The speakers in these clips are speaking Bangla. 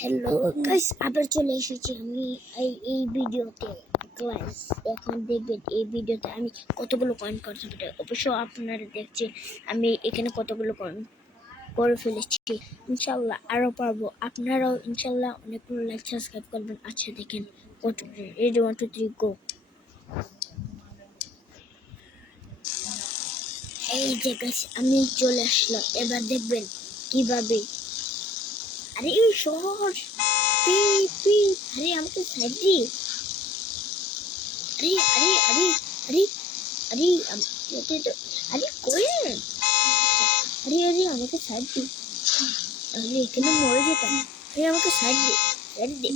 হ্যালো গাইস, আবার চলে এসেছি আমি এই ভিডিওতে। গাইস এখন দেখবেন এই ভিডিওতে আমি কতগুলো কয়েন করতে পারি। অবশ্য আপনারা দেখছেন আমি এখানে কতগুলো কয়েন করে ফেলেছি। ইনশাল্লাহ আরও পারবো। আপনারাও ইনশাল্লাহ অনেকগুলো লাইক সাবস্ক্রাইব করবেন। আচ্ছা দেখেন কত, রেডি 1 2 3 গো। এই যে গাইস আমি চলে আসলাম, এবার দেখবেন কিভাবে। আরে এই শহর পি পি, আরে আমাকে সাইড দি। আরে আরে আরে আরে আরে আরে কোয়েন, আরে আরে আমাকে সাইড দি। আমি এখানে মরে যেতাম। আরে আমাকে সাইড দে, সাইড দে।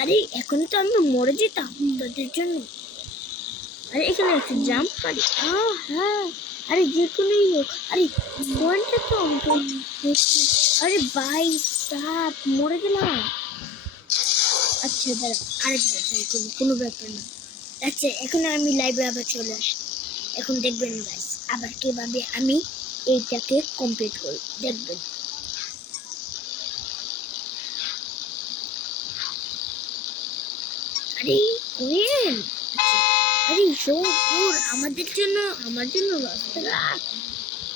আরে এখন তো আমি মরে যেতাম তোদের জন্য। আরে এখানে একটা জাম্প পারি। হ্যাঁ, আরে যে কোনোই হোক। আরে কোয়েনটা তো আরে ভাই সাপ মরে গেলাম। আচ্ছা দাঁড়া, আরেকবার ট্রাই করবো, কোনো ব্যাপার না। আচ্ছা এখন আমি লাইভে আবার চলে আসি। এখন দেখবেন গাইস আবার কিভাবে আমি এইটাকে কমপ্লিট করি, দেখবেন। আরে কোয়েন, আচ্ছা আরে শোর আমাদের জন্য, আমার জন্য রাস্তাটা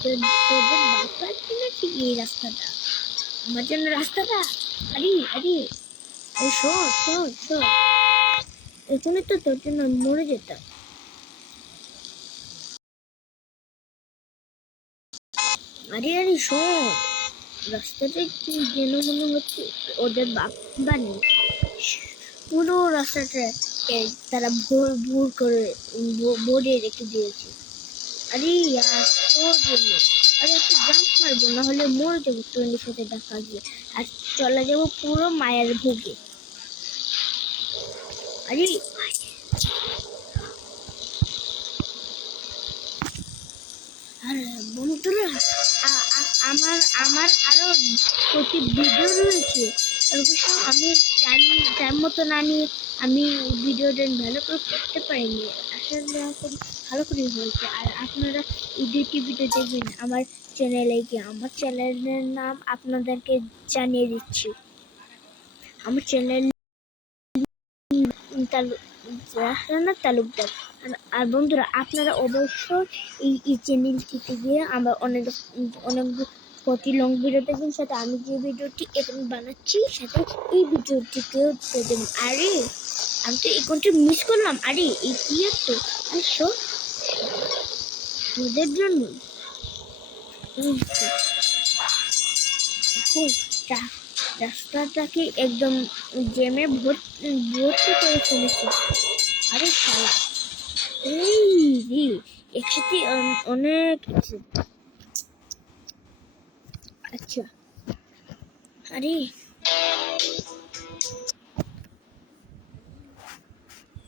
তোদের বাপা কিনেছি এই রাস্তাটা, আমার জন্য রাস্তাটা। আরে আরে শোর শোর শোর, এখানে তো তোর জন্য মরে যেতাম। আরে আরে শোন, রাস্তাটা কি যেন মনে হচ্ছে ওদের বাপ বানিয়ে পুরো রাস্তাটা তারা ভোর ভোর করে বোর্ডে রেখে দিয়েছে। আরে তোর জন্য, আরে একটা জাম্প মারবো, না হলে মরে যাবো তোর সাথে দেখা গিয়ে, আর চলে যাবো পুরো মায়ের ভোগে। আরে আর বন্ধুরা, আমার আমার আরো প্রতি ভিডিও রয়েছে। অবশ্য আমি টাইম মতো না নিয়ে আমি ভিডিওটা ভালো করে করতে পারিনি। আসলে এখন ভালো করে হয়েছে। আর আপনারা এই দুইটি ভিডিও দেখবেন আমার চ্যানেলে গিয়ে। আমার চ্যানেলের নাম আপনাদেরকে জানিয়ে দিচ্ছি। আমার চ্যানেল রাহানা তালুকদার। আর বন্ধুরা আপনারা অবশ্যই এই চ্যানেলটিতে গিয়ে আমার অনেক অনেক প্রতি লং ভিডিও দেখবেন, সাথে আমি যে ভিডিওটি এখানে বানাচ্ছি সাথে এই ভিডিওটিকেও দেবেন। আরে আমি তো এই কোনটি মিস করলাম। আরে এই কি একটু আসো তোদের জন্য রাস্তাটাকে একদম জ্যামে ভর্তি করে ফেলেছে। আরে শালা, এই রে একসাথে অনেক। আচ্ছা আরে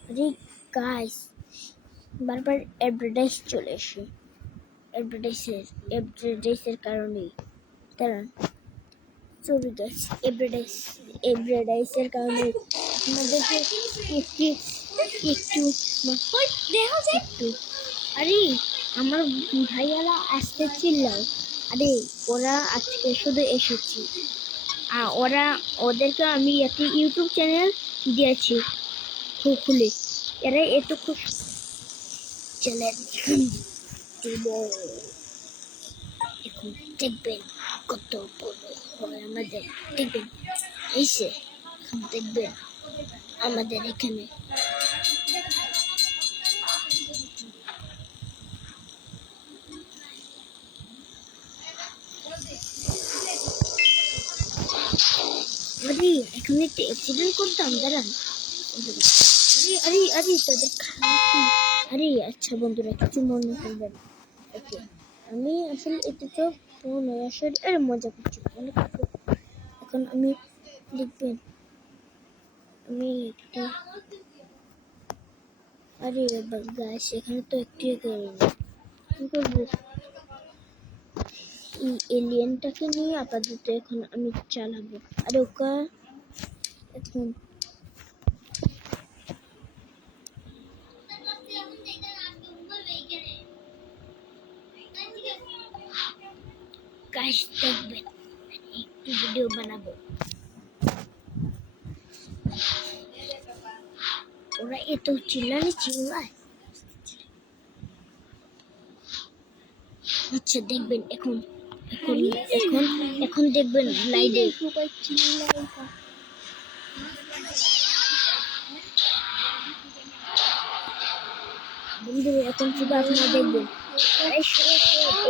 আরে গাইস, বারবার অ্যাডভার্টাইজ চলে আসে। অ্যাডভার্টাইজের কারণে তারা চলে গেছে। অ্যাডভার্টাইজের কারণে আপনাদেরকে একটু একটু একটু আরে আমার ভাইয়ারা আসতে চিল্লাও। আরে ওরা আজকে শুধু এসেছি, আর ওদেরকে আমি একটি ইউটিউব চ্যানেল দিয়েছি খুলে। এরা এত খুব চ্যানেল দিব। এখন দেখবেন কত বড় হয় আমাদের, দেখবেন এসে দেখবেন আমাদের এখানে। আরে এখন একটা অ্যাক্সিডেন্ট করতাম, দাঁড়ান। আরে আরে আরে তাদের খারাপ। আরে আচ্ছা বন্ধুরা কিছু মনে করবেন। ওকে, আমি আসলে একটু তো নয়, আসলে আরে মজা করছি অনেক। এখন আমি দেখবেন আমি একটা, আরে গাছ এখানে তো একটু কি করবো, এই এলিয়েনটাকে নিয়ে আপাতত এখন আমি চালাবো। আরে ওকা এখন গাইস দেখবেন একটু ভিডিও বানাবো, ওরা এত চিল্লায়। আচ্ছা দেখবেন এখন এখন এখন এখন দেখবেন লাইভে বন্ধুরা, এখন শুধু আপনারা দেখবেন।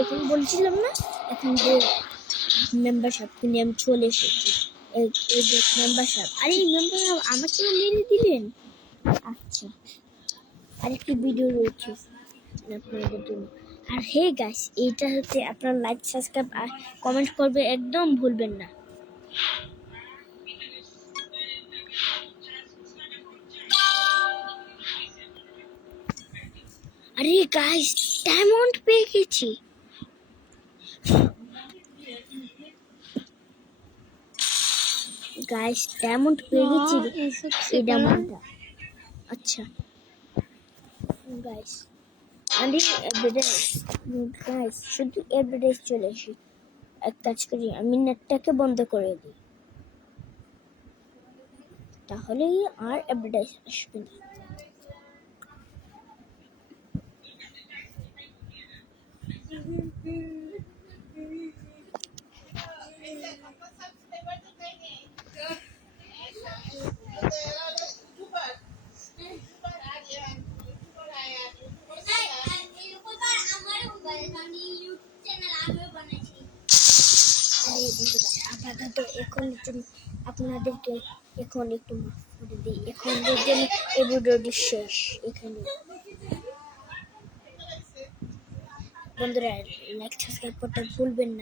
এখন বলছিলাম না, এখন যে মেম্বারশিপ কিনে আমি চলে এসেছি। এই যে মেম্বারশিপ, আরে এই মেম্বারশিপ আমাকে মেরে দিলেন। আচ্ছা, আরেকটি ভিডিও রয়েছে আপনাদের জন্য। আর হে গাইস, এইটা হচ্ছে আপনারা লাইক সাবস্ক্রাইব আর কমেন্ট করবে একদম ভুলবেন না। আরে গাইস, ডায়মন্ড পেয়ে গেছি। গাইস ডায়মন্ড পেয়ে গেছি, এই ডায়মন্ডটা। আচ্ছা গাইস, আমি এভরিডে গাইস শুধু এভরিডে চলে আসি। এক কাজ করি, আমি নেটটাকে বন্ধ করে দিই, তাহলেই আর এভরিডে আসবে না। আপাতত এখন আপনাদেরকে এখন একটু মাফ করে দিই। এখন দেখবেন এই ভিডিওটি শেষ এখানে। বন্ধুরা লাইক সাবস্ক্রাইব করতে ভুলবেন না।